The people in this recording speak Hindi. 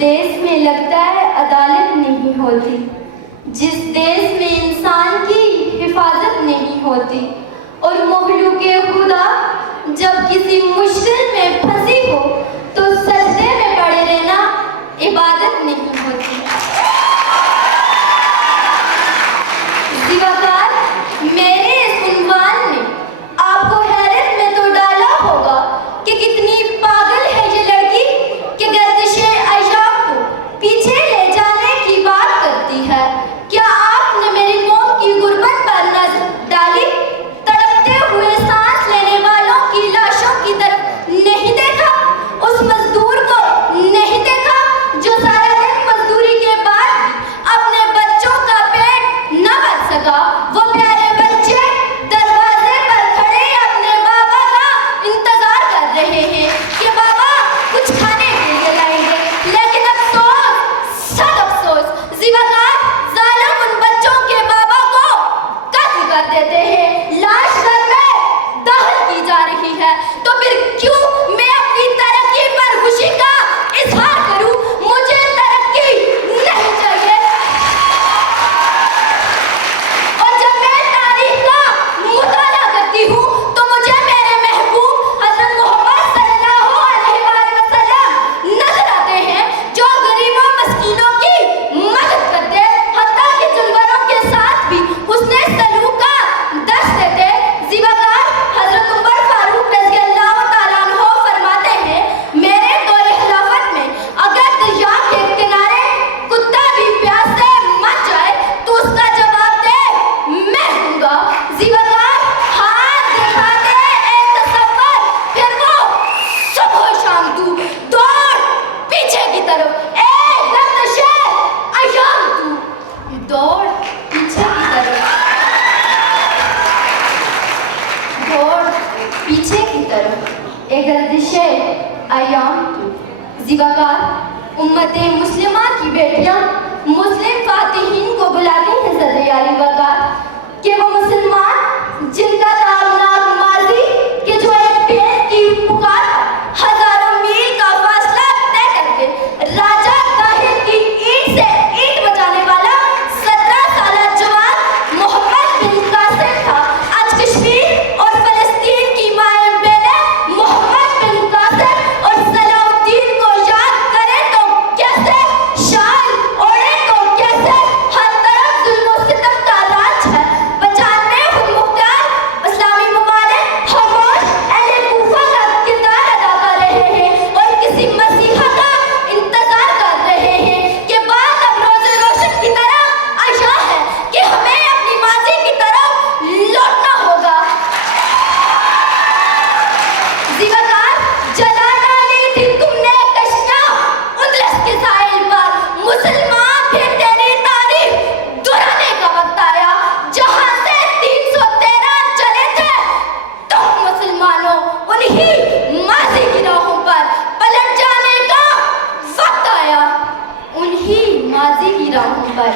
देश में लगता है अदालत नहीं होती, जिस देश में इंसान की हिफाजत नहीं होती, और मखलूक़े खुदा जब किसी मुश्किल में फंसी हो तो सजदे में पड़े रहना इबादत नहीं होती। ज़िवाकार, मेरे इस उन्वान ने आपको हैरत में तो डाला होगा कि कितनी पागल है ये लड़की कि गर्दिशे अय्याम को पीछे ले जाने की बात करती है। क्या आपने मेरी कौम की गुर्बत पर नजर डाली? तड़पते हुए सांस लेने वालों की लाशों की तरफ नहीं देखा? उस मजदूर को नहीं देखा जो सारा दिन मजदूरी के बाद अपने बच्चों का पेट न भर सका? वो प्यारे बच्चे दरवाजे पर खड़े अपने बाबा का इंतजार कर रहे हैं कि बाबा कुछ खाने के लिए लाएंगे, लेकिन अफसोस, सद अफसोस, ज़िवाकार जालिम उन बच्चों के बाबा को कत्ल कर देते हैं। लाश घर में दहन की जा रही है, तो फिर क्यों मैं अपनी तरक्की पर खुशी का इजहार करूं? मुझे तरक्की नहीं चाहिए। और जब मैं तारीख का मुताला करती हूँ तो मुझे मेरे महबूब हज़रत मोहम्मद सल्लल्लाहु अलैहि वसल्लम नजर आते हैं, जो गरीबों मस्कीनों की मदद करते, हत्ता कि जानवरों के साथ भी हुस्ने सलूक का दर्स देते। ज़िवाकार, हज़रत उमर फारूक रज़ियल्लाहु ताला अन्हु फरमाते हैं, मेरे दौरे खिलाफत में अगर दरिया के किनारे कुत्ता भी प्यास से मर जाए तो उसका जवाब दे मैं दूंगा। ज़िवाकार, हाथ दिखा दे ए तसव्वुर, फिर वो सुबह शाम तू दौड़ पीछे की तरफ, ए गर्दिशे अय्याम तू दौड़ पीछे की तरफ, दौड़ पीछे की तरफ, ए गर्दिशे अय्याम तू। ज़िवाकार, उम्मते मुस्लिमा की बेटियां मुस्लिम फातिहीन को बुलाती हैं ज़रियारी वकार कि वो मुसलमान जिनका तारुनाक माजी कि जो एक बेट की पुकार पर हजारों मील का फासला तय करके राजा ताहिर की ईंट से ईंट बचाने वाला 17 साला जवान मोहम्मद बिन कासिम था। आज कश्मीर और फलस्तीन की माएं बहनें मोहम्मद बिन कासिम और सलाउद्दीन को याद करें तो कैसे, शान ओढ़े तो कैसे, हर तरफ जुल्म और सितम का राज है। 95 खुद मुख्तार इस्लामी ममालिक खामोश अहले कूफा का किरदार अदा कर रहे हैं और किसी मसीहा का इंतजार कर रहे हैं कि बात अब रोज़े रोशन की तरह आशा है कि हमें अपनी माजी की तरफ लौटना होगा। ज़िवाकार, जला डाली थी तुमने कश्तियां उंदलस के साहिल पर, मुसलमान थे तेरी तारीफ दोहराने का वक्त आया। जहां से 313 चले थे तुम मुसलमानों उन्हीं माजी की राहों पर पलट जाने का वक्त आया, उन्हीं माजी की राहों पर